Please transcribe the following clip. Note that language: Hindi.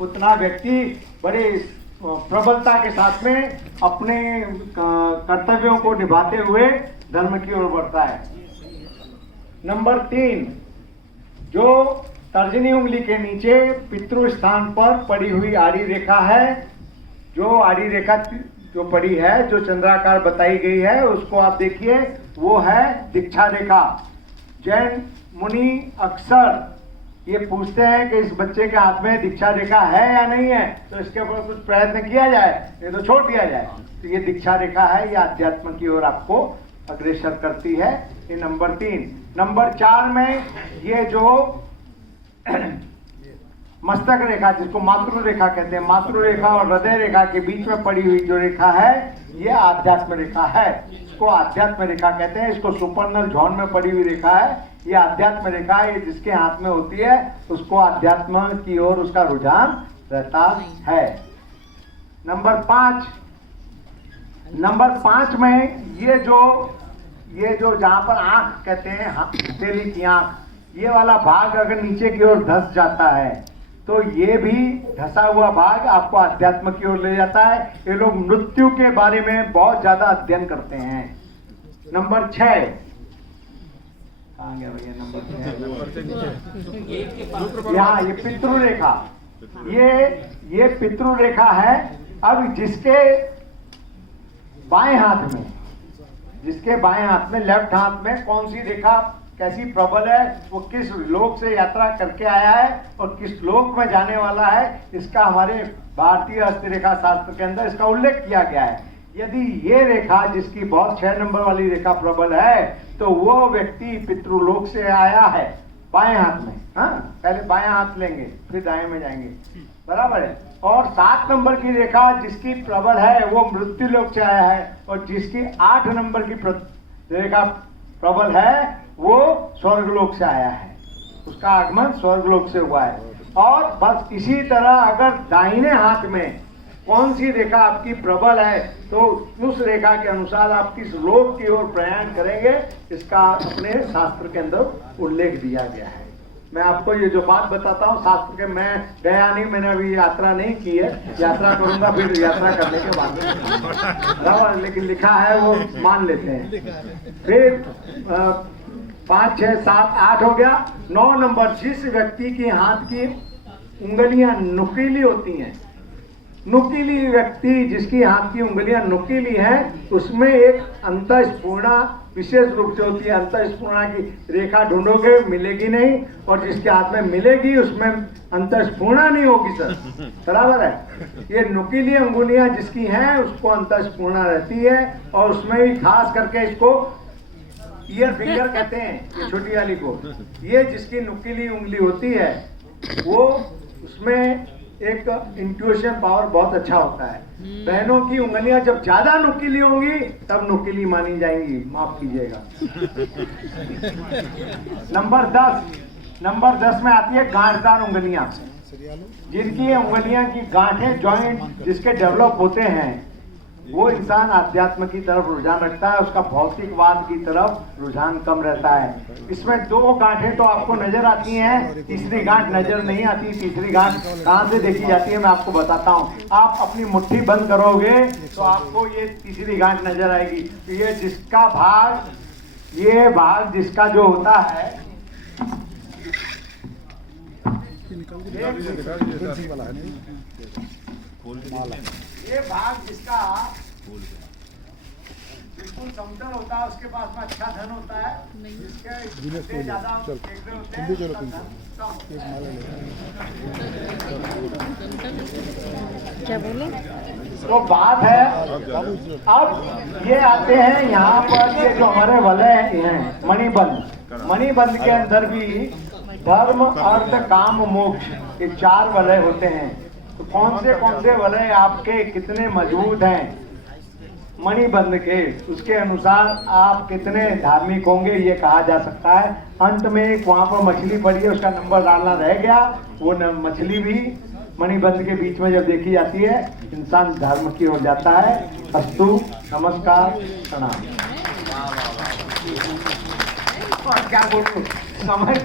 उतना व्यक्ति बड़े प्रबलता के साथ में अपने कर्तव्यों को निभाते हुए धर्म की ओर बढ़ता है। नंबर 3, जो तर्जनी उंगली के नीचे पितृ स्थान पर पड़ी हुई आड़ी रेखा है, जो आड़ी रेखा जो पड़ी है, जो चंद्राकार बताई गई है, उसको आप देखिए, वो है दीक्षा रेखा। जैन मुनि अक्सर ये पूछते हैं कि इस बच्चे के हाथ में दीक्षा रेखा है या नहीं है, तो इसके ऊपर कुछ प्रयत्न किया जाए, ये तो छोड़ दिया जाए। तो ये दीक्षा रेखा है, ये अध्यात्म की ओर आपको अग्रसर करती है। ये नंबर 3। नंबर 4 में ये जो मस्तक रेखा, जिसको मातृ रेखा कहते हैं, मातृ रेखा और हृदय रेखा के बीच में पड़ी हुई जो रेखा है, ये आध्यात्म रेखा है। इसको आध्यात्म रेखा कहते हैं। इसको सुपर्णल झोन में पड़ी हुई रेखा है, ये आध्यात्म रेखा है। ये जिसके हाथ में होती है उसको आध्यात्म की ओर उसका रुझान रहता है। नंबर 5 में ये जो जहां पर आंख कहते हैं, हथेली की आंख, ये वाला भाग अगर नीचे की ओर धंस जाता है तो ये भी धंसा हुआ भाग आपको अध्यात्म की ओर ले जाता है। ये लोग मृत्यु के बारे में बहुत ज्यादा अध्ययन करते हैं। नंबर 6, कहाँ गया भैया? नंबर 6 यहाँ, ये पितृ रेखा, ये पितृ रेखा है। अब जिसके बाएं हाथ में, लेफ्ट हाथ में कौन सी रेखा कैसी प्रबल है, वो किस लोक से यात्रा करके आया है और किस लोक में जाने वाला है, इसका हमारे भारतीय हस्तरेखा शास्त्र के अंदर इसका उल्लेख किया गया है। यदि ये रेखा, जिसकी बहुत 6 नंबर वाली रेखा प्रबल है, तो वो व्यक्ति पितृलोक से आया है बाएं हाथ में। हाँ, पहले बाएं हाथ लेंगे, फिर दाएं में जाएंगे, बराबर है। और 7 नंबर की रेखा जिसकी प्रबल है, वो मृत्यु लोक से आया है, और जिसकी 8 नंबर की रेखा प्रबल है, वो स्वर्गलोक से आया है। उसका आगमन स्वर्गलोक से हुआ है। और बस इसी तरह अगर दाहिने हाथ में कौन सी रेखा आपकी प्रबल है, तो उस रेखा के अनुसार आप किस लोक की ओर प्रयाण करेंगे, इसका अपने शास्त्र के अंदर उल्लेख दिया गया है। मैं आपको ये जो बात बताता हूँ शास्त्र के, मैं गया नहीं, मैंने अभी यात्रा नहीं की है, यात्रा करूंगा फिर यात्रा करने के बाद, लेकिन लिखा है वो मान लेते हैं। फिर 5, 6, 7, 8 हो गया। 9 नंबर, जिस व्यक्ति के हाथ की उंगलियां नुकीली होती हैं, नुकीली व्यक्ति जिसकी हाथ की उंगलियां नुकीली हैं, उसमें एक अंतःस्फूर्णा विशेष रूप से होती है। अंतःस्फूर्णा की रेखा ढूंढोगे मिलेगी नहीं, और जिसके हाथ में मिलेगी उसमें अंतःस्फूर्णा नहीं होगी सर, बराबर है। ये नुकीली अंगुलियां जिसकी हैं उसको अंतःस्फूर्णा रहती है, और उसमें भी खास करके इसको ईयर फिंगर कहते हैं, ये छोटी वाली को। ये जिसकी नुकीली उंगली होती है, वो उसमें एक इंट्यूशन पावर बहुत अच्छा होता है। बहनों की उंगलियां जब ज्यादा नुकीली होंगी तब नुकीली मानी जाएंगी, माफ कीजिएगा। नंबर 10 में आती है गांठदार उंगलियां, जिनकी उंगलियां की गांठें, जॉइंट जिसके डेवलप होते हैं, वो इंसान आध्यात्म की तरफ रुझान रखता है, उसका भौतिकवाद की तरफ रुझान कम रहता है। इसमें 2 गांठें तो आपको नजर आती हैं, तीसरी गांठ नजर नहीं आती। तीसरी गांठ कहाँ से देखी जाती है मैं आपको बताता हूँ। आप अपनी मुट्ठी बंद करोगे तो आपको ये तीसरी गांठ नजर आएगी। तो ये जिसका भाग, ये भाग जिसका जो होता है, ये भाग जिसका बिल्कुल समतल होता है, उसके पास में अच्छा धन होता है, जिसके ज्यादा टेकड़े होते हैं, क्या बोले? तो बात है। अब ये आते हैं यहाँ पर, ये जो हमारे वलय हैं, मणिबंध के अंदर भी धर्म, अर्थ, काम, मोक्ष, ये 4 वलय होते हैं। तो कौन से वलय आपके कितने मजबूत हैं मणिबंध के, उसके अनुसार आप कितने धार्मिक होंगे ये कहा जा सकता है। अंत में एक वहां पर मछली पड़ी है, उसका नंबर डालना रह गया, वो मछली भी मणिबंध के बीच में जब देखी जाती है, इंसान धर्म की ओर जाता है। अस्तु, नमस्कार, प्रणाम। और क्या बोलूं, समझ